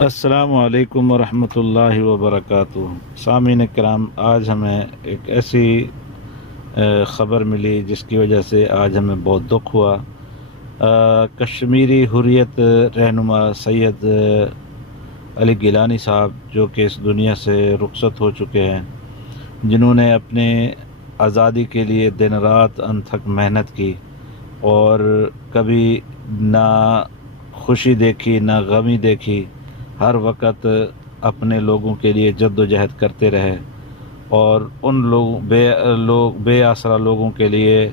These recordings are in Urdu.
السلام علیکم ورحمۃ اللہ وبرکاتہ۔ سامعین کرام، آج ہمیں ایک ایسی خبر ملی جس کی وجہ سے آج ہمیں بہت دکھ ہوا۔ کشمیری حریت رہنما سید علی گیلانی صاحب، جو کہ اس دنیا سے رخصت ہو چکے ہیں، جنہوں نے اپنے آزادی کے لیے دن رات انتھک محنت کی اور کبھی نہ خوشی دیکھی نہ غمی دیکھی، ہر وقت اپنے لوگوں کے لیے جد و جہد کرتے رہے اور ان بے آسرا لوگوں کے لیے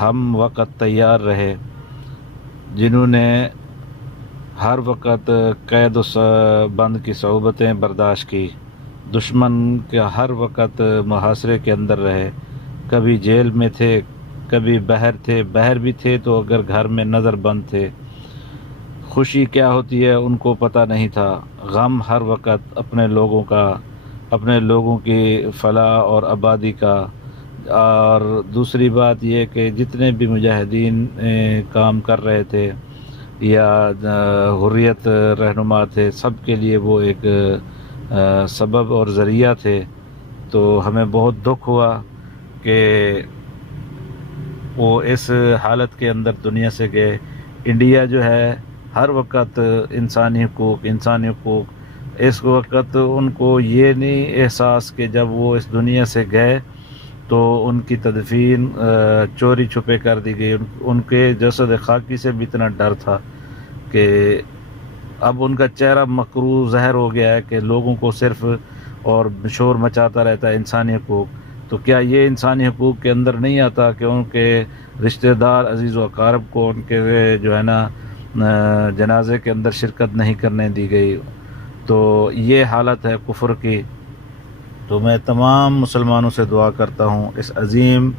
ہم وقت تیار رہے، جنہوں نے ہر وقت قید و بند کی صعوبتیں برداشت کی، دشمن کے ہر وقت محاصرے کے اندر رہے، کبھی جیل میں تھے، کبھی باہر بھی تھے تو اگر گھر میں نظر بند تھے۔ خوشی کیا ہوتی ہے ان کو پتہ نہیں تھا، غم ہر وقت اپنے لوگوں کی فلاح اور آبادی کا۔ اور دوسری بات یہ کہ جتنے بھی مجاہدین کام کر رہے تھے یا حریت رہنما تھے، سب کے لیے وہ ایک سبب اور ذریعہ تھے۔ تو ہمیں بہت دکھ ہوا کہ وہ اس حالت کے اندر دنیا سے گئے۔ انڈیا جو ہے ہر وقت انسانی حقوق، اس وقت ان کو یہ نہیں احساس کہ جب وہ اس دنیا سے گئے تو ان کی تدفین چوری چھپے کر دی گئی۔ ان کے جسد خاکی سے بھی اتنا ڈر تھا کہ اب ان کا چہرہ مکروہ زہر ہو گیا ہے کہ لوگوں کو صرف اور شور مچاتا رہتا ہے انسانی حقوق۔ تو کیا یہ انسانی حقوق کے اندر نہیں آتا کہ ان کے رشتہ دار عزیز و اقارب کو ان کے جو ہے نا جنازے کے اندر شرکت نہیں کرنے دی گئی؟ تو یہ حالت ہے کفر کی۔ تو میں تمام مسلمانوں سے دعا کرتا ہوں، اس عظیم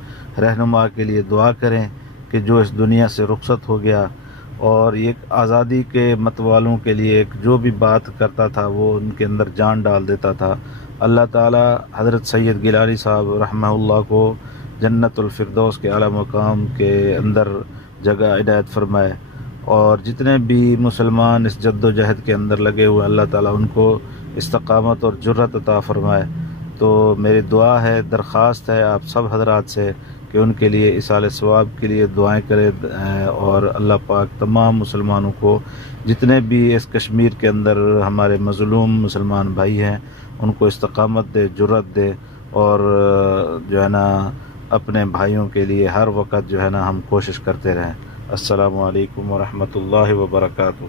رہنما کے لیے دعا کریں کہ جو اس دنیا سے رخصت ہو گیا، اور ایک آزادی کے متوالوں کے لیے جو بھی بات کرتا تھا وہ ان کے اندر جان ڈال دیتا تھا۔ اللہ تعالی حضرت سید گیلانی صاحب رحمہ اللہ کو جنت الفردوس کے اعلیٰ مقام کے اندر جگہ عنایت فرمائے، اور جتنے بھی مسلمان اس جد و جہد کے اندر لگے ہوئے اللہ تعالیٰ ان کو استقامت اور جرأت عطا فرمائے۔ تو میری دعا ہے، درخواست ہے آپ سب حضرات سے کہ ان کے لیے ایصال ثواب کے لیے دعائیں کرے، اور اللہ پاک تمام مسلمانوں کو، جتنے بھی اس کشمیر کے اندر ہمارے مظلوم مسلمان بھائی ہیں، ان کو استقامت دے، جرأت دے، اور جو ہے نا اپنے بھائیوں کے لیے ہر وقت جو ہے نا ہم کوشش کرتے رہیں۔ السلام علیکم ورحمۃ اللہ وبرکاتہ۔